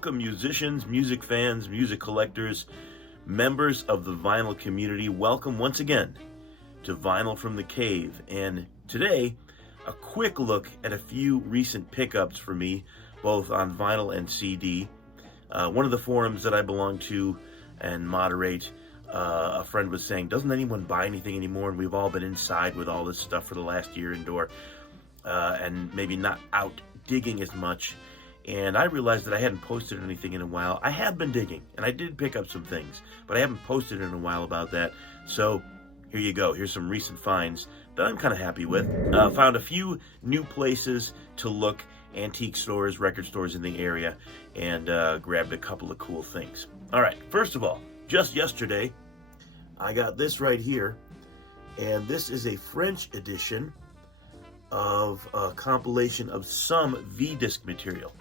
Welcome, musicians, music fans, music collectors, members of the vinyl community. Welcome once again to Vinyl from the Cave. And today, a quick look at a few recent pickups for me, both on vinyl and CD. One of the forums that I belong to and moderate, a friend was saying, doesn't anyone buy anything anymore? And we've all been inside with all this stuff for the last year indoor, and maybe not out digging as much. And I realized that I hadn't posted anything in a while. I have been digging, and I did pick up some things, but I haven't posted in a while about that. So here you go. Here's some recent finds that I'm kind of happy with. Found a few new places to look, antique stores, record stores in the area, and grabbed a couple of cool things. All right, first of all, just yesterday, I got this right here, and this is a French edition of a compilation of some V-disc material.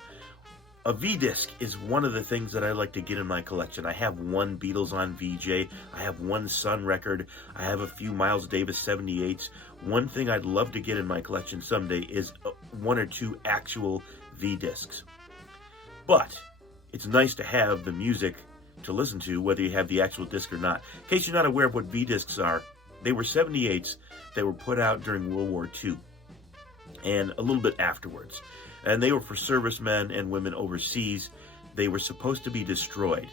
A V-disc is one of the things that I like to get in my collection. I have one Beatles on VJ, I have one Sun record, I have a few Miles Davis 78s. One thing I'd love to get in my collection someday is one or two actual V-discs. But it's nice to have the music to listen to, whether you have the actual disc or not. In case you're not aware of what V-discs are, they were 78s that were put out during World War II. And a little bit afterwards. And they were for servicemen and women overseas. They were supposed to be destroyed.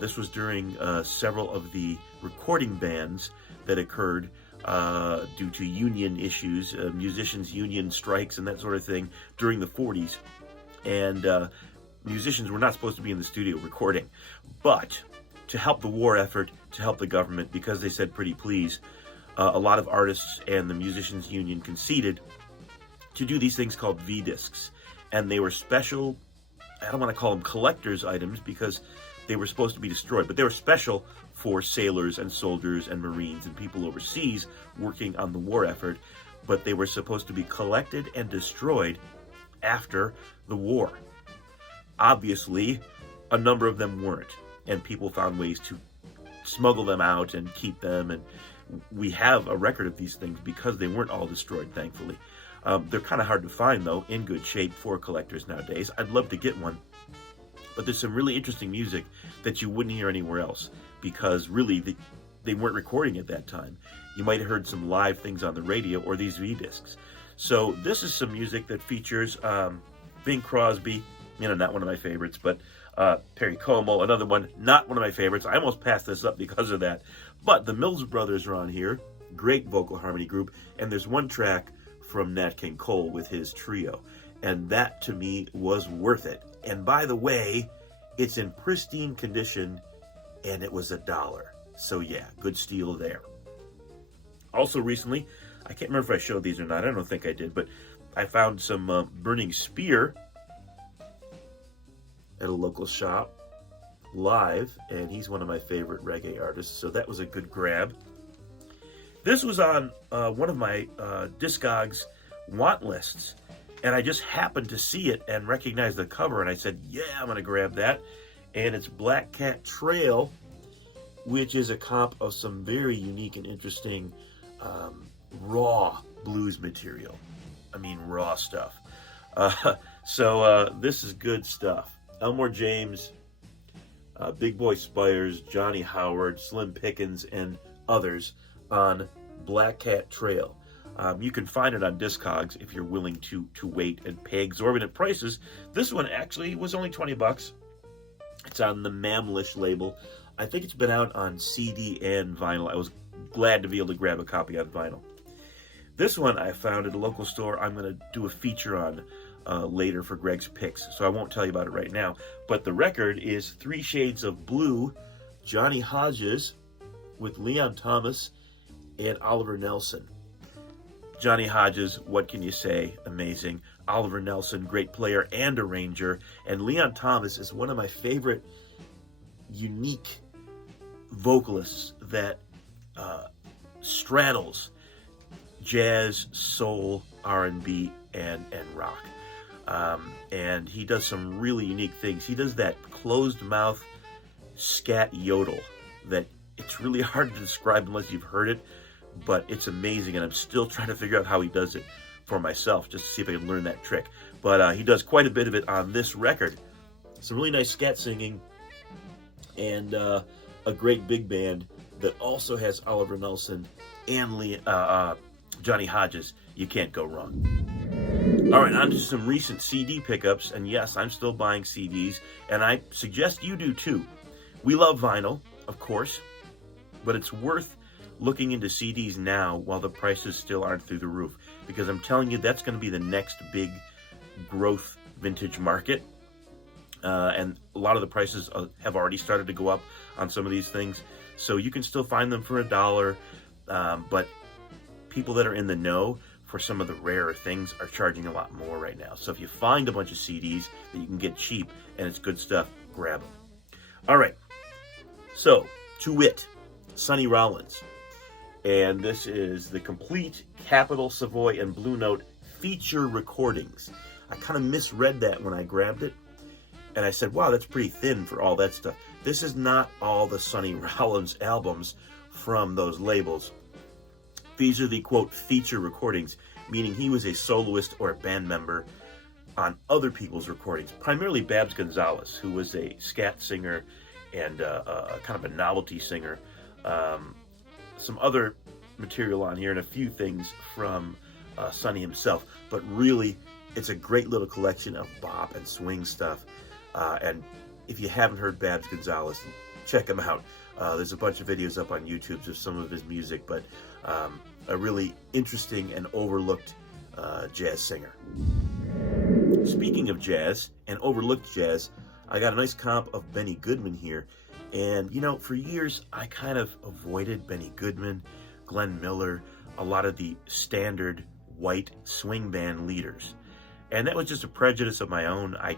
This was during several of the recording bans that occurred due to union issues, musicians' union strikes and that sort of thing during the 40s. And musicians were not supposed to be in the studio recording. But to help the war effort, to help the government, because they said pretty please, a lot of artists and the musicians' union conceded to do these things called V-discs. And they were special, I don't want to call them collector's items because they were supposed to be destroyed, but they were special for sailors and soldiers and Marines and people overseas working on the war effort, but they were supposed to be collected and destroyed after the war. Obviously, a number of them weren't, and people found ways to smuggle them out and keep them, and we have a record of these things because they weren't all destroyed, thankfully. They're kind of hard to find, though, in good shape for collectors nowadays. I'd love to get one. But there's some really interesting music that you wouldn't hear anywhere else because, really, they weren't recording at that time. You might have heard some live things on the radio or these V-discs. So this is some music that features Bing Crosby, not one of my favorites, but Perry Como, another one, not one of my favorites. I almost passed this up because of that. But the Mills Brothers are on here. Great vocal harmony group. And there's one track from Nat King Cole with his trio, and that to me was worth it. And by the way, it's in pristine condition, and it was $1. So yeah, good steal there. Also recently, I can't remember if I showed these or not, I don't think I did, but I found some Burning Spear at a local shop live, and he's one of my favorite reggae artists, so that was a good grab. This was on one of my Discogs want lists, and I just happened to see it and recognize the cover, and I said, yeah, I'm going to grab that. And it's Black Cat Trail, which is a comp of some very unique and interesting raw blues material. I mean, raw stuff. So this is good stuff. Elmore James, Big Boy Spires, Johnny Howard, Slim Pickens, and others on Black Cat Trail. You can find it on Discogs if you're willing to wait and pay exorbitant prices. This one actually was only $20. It's on the Mamlish label. I think it's been out on CD and vinyl. I was glad to be able to grab a copy on vinyl. This one I found at a local store. I'm going to do a feature on later for Greg's Picks, so I won't tell you about it right now. But the record is 3 Shades of Blue, Johnny Hodges with Leon Thomas and Oliver Nelson. Johnny Hodges, what can you say? Amazing. Oliver Nelson, great player and arranger. And Leon Thomas is one of my favorite unique vocalists that straddles jazz, soul, R&B, and rock. And he does some really unique things. He does that closed mouth scat yodel that it's really hard to describe unless you've heard it, but it's amazing, and I'm still trying to figure out how he does it for myself, just to see if I can learn that trick. But he does quite a bit of it on this record. some really nice scat singing, and a great big band that also has Oliver Nelson and Johnny Hodges. You can't go wrong. All right, on to some recent CD pickups, and yes, I'm still buying CDs, and I suggest you do too. We love vinyl, of course, but it's worth looking into CDs now while the prices still aren't through the roof, because I'm telling you, that's going to be the next big growth vintage market. And a lot of the prices have already started to go up on some of these things, so you can still find them for $1, but people that are in the know for some of the rarer things are charging a lot more right now. So if you find a bunch of CDs that you can get cheap and it's good stuff, grab them. All right, so to wit, Sonny Rollins, and this is the complete Capitol, Savoy, and Blue Note feature recordings. I kind of misread that when I grabbed it, and I said, wow, that's pretty thin for all that stuff. This is not all the Sonny Rollins albums from those labels. These are the, quote, feature recordings, meaning he was a soloist or a band member on other people's recordings, primarily Babs Gonzalez, who was a scat singer and kind of a novelty singer. Some other material on here and a few things from Sonny himself, but really it's a great little collection of bop and swing stuff. And if you haven't heard Babs Gonzalez, check him out. There's a bunch of videos up on YouTube of some of his music, but a really interesting and overlooked jazz singer. Speaking of jazz and overlooked jazz, I got a nice comp of Benny Goodman here. And, you know, for years, I kind of avoided Benny Goodman, Glenn Miller, a lot of the standard white swing band leaders. And that was just a prejudice of my own. I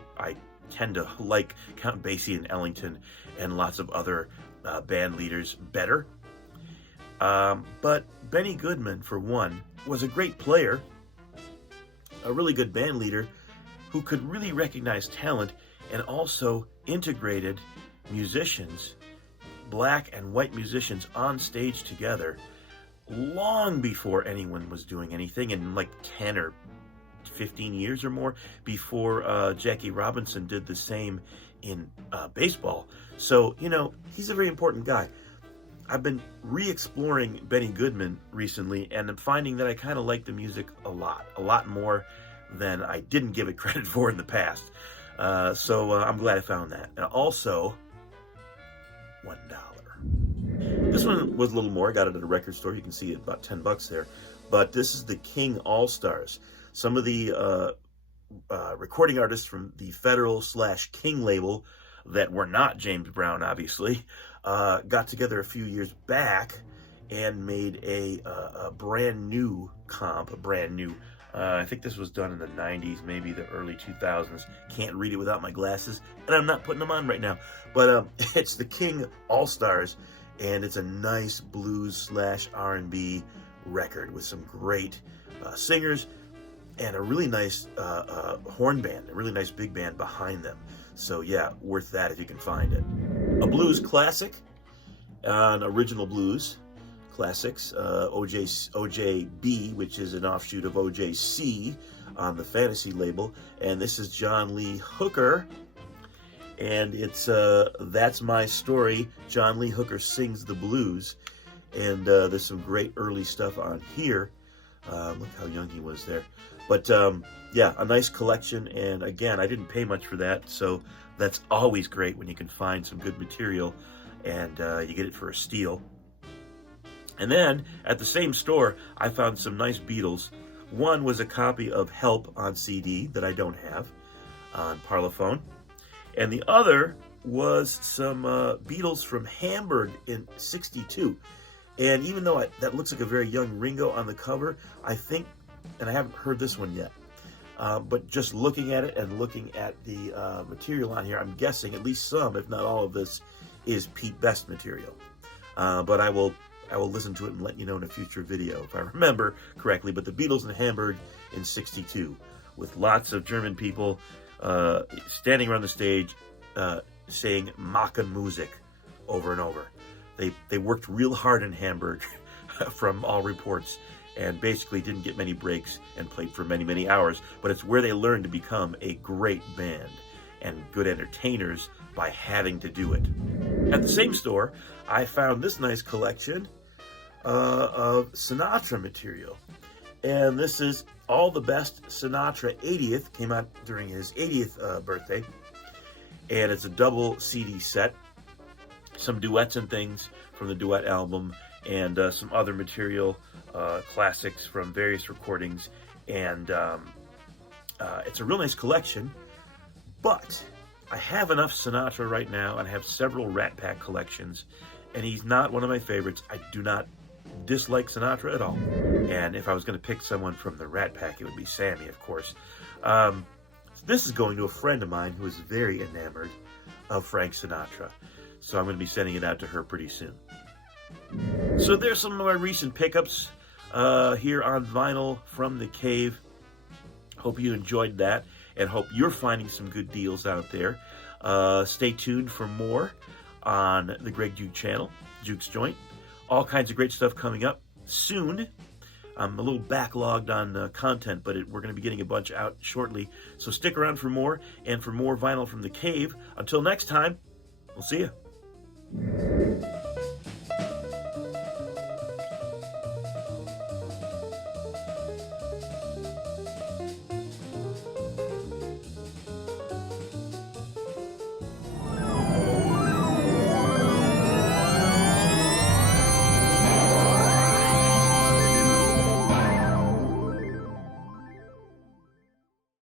tend to like Count Basie and Ellington and lots of other band leaders better. But Benny Goodman, for one, was a great player, a really good band leader who could really recognize talent and also integrated musicians, black and white musicians, on stage together long before anyone was doing anything, in like 10 or 15 years or more before Jackie Robinson did the same in baseball. So, you know, he's a very important guy. I've been re-exploring Benny Goodman recently, and I'm finding that I kind of like the music a lot more than I didn't give it credit for in the past. So I'm glad I found that. And also, $1. This one was a little more. I got it at a record store. You can see it about $10 there. But this is the King All-Stars. Some of the recording artists from the Federal/King label that were not James Brown, obviously, got together a few years back and made a brand new comp, I think this was done in the 90s, maybe the early 2000s. Can't read it without my glasses, and I'm not putting them on right now. But it's the King All-Stars, and it's a nice blues/R&B record with some great singers and a really nice horn band, a really nice big band behind them. So yeah, worth that if you can find it. A blues classic, an original blues classics, OJB, which is an offshoot of OJC on the Fantasy label, and this is John Lee Hooker, and it's That's My Story. John Lee Hooker sings the blues, and there's some great early stuff on here. Look how young he was there. But yeah, a nice collection, and again, I didn't pay much for that, so that's always great when you can find some good material and you get it for a steal. And then, at the same store, I found some nice Beatles. One was a copy of Help on CD that I don't have on Parlophone. And the other was some Beatles from Hamburg in '62. And even though that looks like a very young Ringo on the cover, I think, and I haven't heard this one yet, but just looking at it and looking at the material on here, I'm guessing at least some, if not all of this, is Pete Best material. But I will listen to it and let you know in a future video if I remember correctly. But the Beatles in Hamburg in '62, with lots of German people standing around the stage saying "Machen Musik" over and over. They worked real hard in Hamburg from all reports, and basically didn't get many breaks and played for many, many hours. But it's where they learned to become a great band. and good entertainers by having to do it. At the same store, I found this nice collection of Sinatra material. And this is All the Best Sinatra 80th, came out during his 80th birthday. And it's a double CD set, some duets and things from the duet album, and some other material, classics from various recordings. And it's a real nice collection, but I have enough Sinatra right now, and I have several Rat Pack collections, and he's not one of my favorites. I do not dislike Sinatra at all, and if I was going to pick someone from the Rat Pack, it would be Sammy, of course. This is going to a friend of mine who is very enamored of Frank Sinatra, so I'm going to be sending it out to her pretty soon. So there's some of my recent pickups here on Vinyl from the Cave. Hope you enjoyed that, and hope you're finding some good deals out there. Stay tuned for more on the Greg Duke channel, Duke's Joint. All kinds of great stuff coming up soon. I'm a little backlogged on content, but we're going to be getting a bunch out shortly. So stick around for more, and for more Vinyl from the Cave. Until next time, we'll see you.